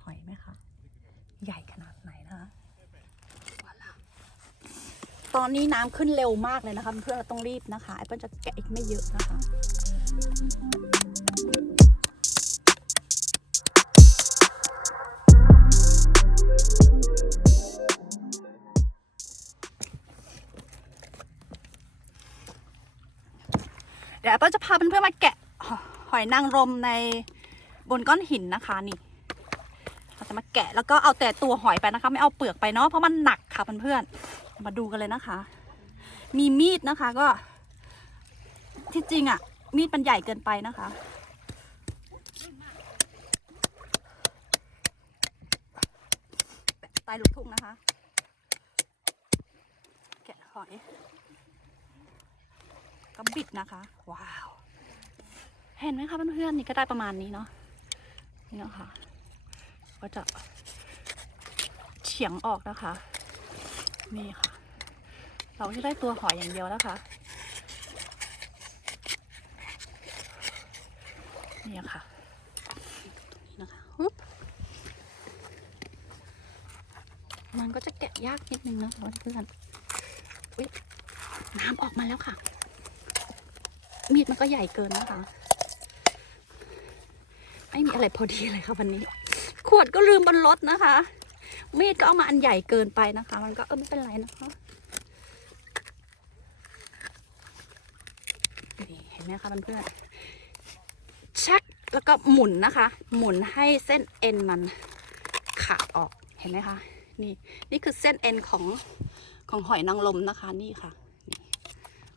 หอยไหมคะ ใหญ่ขนาดไหนนะคะตอนนี้น้ำขึ้นเร็วมากเลยนะคะ เพื่อนเราต้องรีบนะคะแอปเปิลจะแกะอีกไม่เยอะนะคะเดี๋ยวแอปเปิลจะพาเพื่อนๆมาแกะหอยนางรมในบนก้อนหินนะคะนี่ จะมาแกะแล้วก็เอาแต่ตัวหอยไปนะคะ ไม่เอาเปลือกไปเนาะเพราะมันหนักค่ะเพื่อนๆมาดูกันเลยนะคะ มีมีดนะคะก็ ที่จริงอะ่ะ มีดมันใหญ่เกินไปนะคะแปะใต้ลูกทุ่งนะคะ แกะหอยก็บิดนะคะ ว้าว เห็นไหมคะเพื่อนๆนี่ก็ได้ประมาณนี้เนาะนี่เนาะค่ะ ก็จะเฉียงออกนะคะ นี่ค่ะ เราจะได้ตัวหอยอย่างเดียวแล้วค่ะนี่ค่ะนี่นะคะฮึบมันก็จะแกะยากนิดนึงนะคะเพื่อนอุ๊ยน้ำออกมาแล้วค่ะ มีดมันก็ใหญ่เกินนะคะ ไม่มีอะไรพอดีเลยค่ะวันนี้ ขวดก็ลืมบนรถนะคะ มีดก็เอามาอันใหญ่เกินไปนะคะ มันก็เออไม่เป็นไรนะคะเห็นไหมคะเพื่อนๆชักแล้วก็หมุนนะคะ หมุนให้เส้นเอ็นมันขาดออกเห็นไหมคะนี่นี่คือเส้นเอ็นของของหอยนางรมนะคะ นี่ค่ะนี่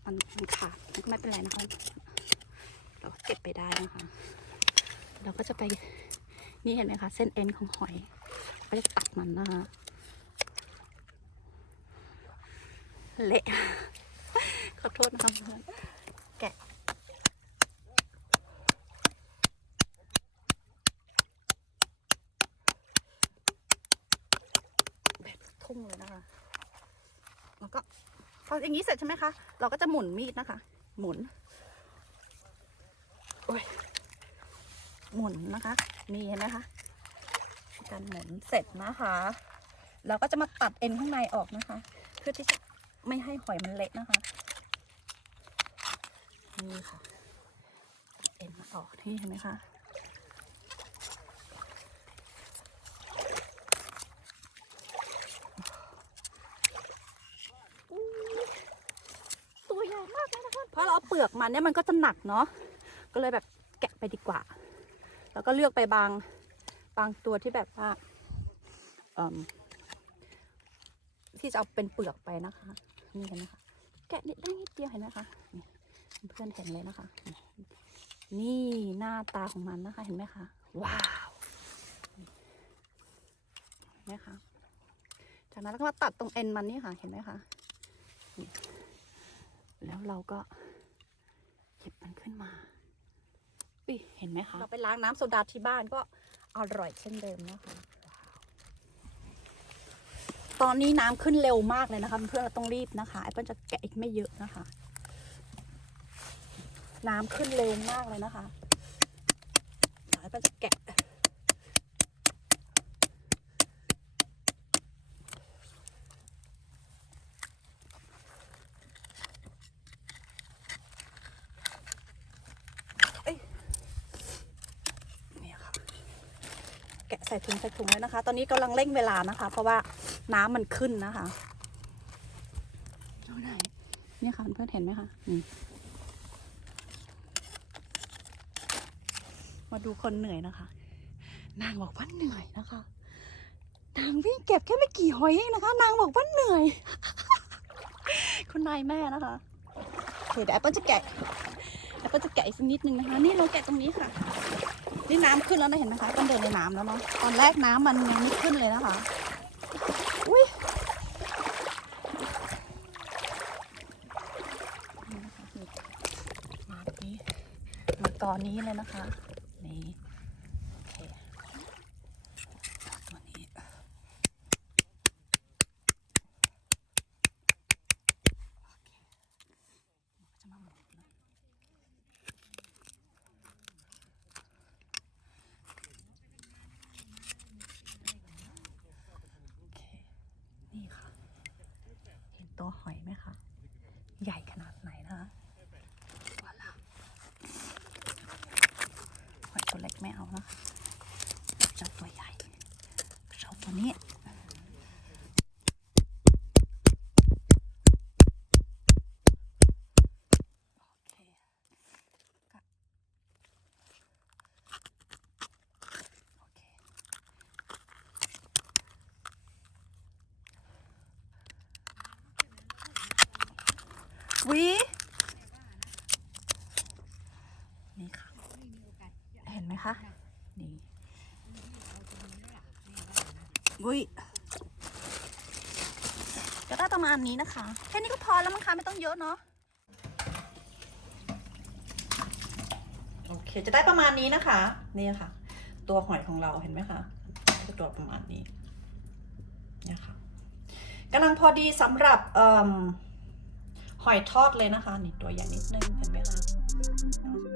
มันมันขาดมันก็ไม่เป็นไรนะคะ เราก็เก็บไปได้นะคะ เราก็จะไป นี่เห็นไหมคะ เส้นเอ็นของหอยก็จะตัดมันนะคะเละขอโทษนะคะแกะแบบทุ่งเลยนะคะ แล้วก็พออย่างนี้เสร็จใช่ไหมคะ เราก็จะหมุนมีดนะคะ หมุน โอ้ย หมุนนะคะ นี่เห็นไหมคะการหมุนเสร็จนะคะ เราก็จะมาตัดเอ็นข้างในออกนะคะ เพื่อที่จะไม่ให้หอยมันเละนะคะนี่ค่ะเอ็นมาออกที่เห็นไหมคะอุ๊ยตัวใหญ่มากเลยนะคะเพราะเราเอาเปลือกมันเนี่ยมันก็จะหนักเนาะก็เลยแบบแกะไปดีกว่า แล้วก็เลือกไปบางบางตัวที่แบบว่าที่จะเอาเป็นเปลือกไปนะคะ นี่เห็นไหมคะแกะนิดได้นิดเดียวเห็นไหมคะเพื่อนเห็นเลยนะคะ นี่หน้าตาของมันนะคะ เห็นไหมคะว้าวเห็นไหมคะจากนั้นเราก็มาตัดตรงเอ็นมันนี่ค่ะ เห็นไหมคะแล้วเราก็หยิบมันขึ้นมา อุ๊ยเห็นไหมคะ เราไปล้างน้ำโซดาที่บ้านก็อร่อยเช่นเดิมนะคะ ตอนนี้น้ำขึ้นเร็วมากเลยนะคะเพื่อนเราต้องรีบนะคะแอปเปิลจะแกะอีกไม่เยอะนะคะ น้ำขึ้นเร็วมากเลยนะคะเดี๋ยวแอปเปิลจะแกะ เนี่ยค่ะ แกะ ใส่ถุงใส่ถุงเลยนะคะ ตอนนี้กำลังเร่งเวลานะคะ เพราะว่าน้ำมันขึ้นนะคะเอาไหนเนี่ยค่ะเพื่อนเห็นไหมคะนี่มาดูคนเหนื่อยนะคะ นางบอกว่าเหนื่อยนะคะ นางวิ่งเก็บแค่ไม่กี่หอยเองนะคะ นางบอกว่าเหนื่อย คุณนายแม่นะคะโอเคเดี๋ยวแอปเปิลจะแกะแอปเปิลจะแกะอีกสักนิดนึงนะคะ นี่เราแกะตรงนี้ค่ะ นี่น้ำขึ้นแล้วนะเห็นไหมคะต้องเดินในน้ำแล้วเนาะตอนแรกน้ำมันยังไม่ขึ้นเลยนะคะอุ้ยมาแบบนี้มาตอนนี้เลยนะคะ นี้ วิ วิก็ได้ประมาณนี้นะคะ แค่นี้ก็พอแล้วมั้งคะไม่ต้องเยอะเนาะ โอเค จะได้ประมาณนี้นะคะ นี่ค่ะ ตัวหอยของเราเห็นไหมคะ จะตัวประมาณนี้เนี่ยค่ะกำลังพอดีสำหรับอหอยทอดเลยนะคะ นี่ตัวใหญ่นิดนึงเห็นไหมคะ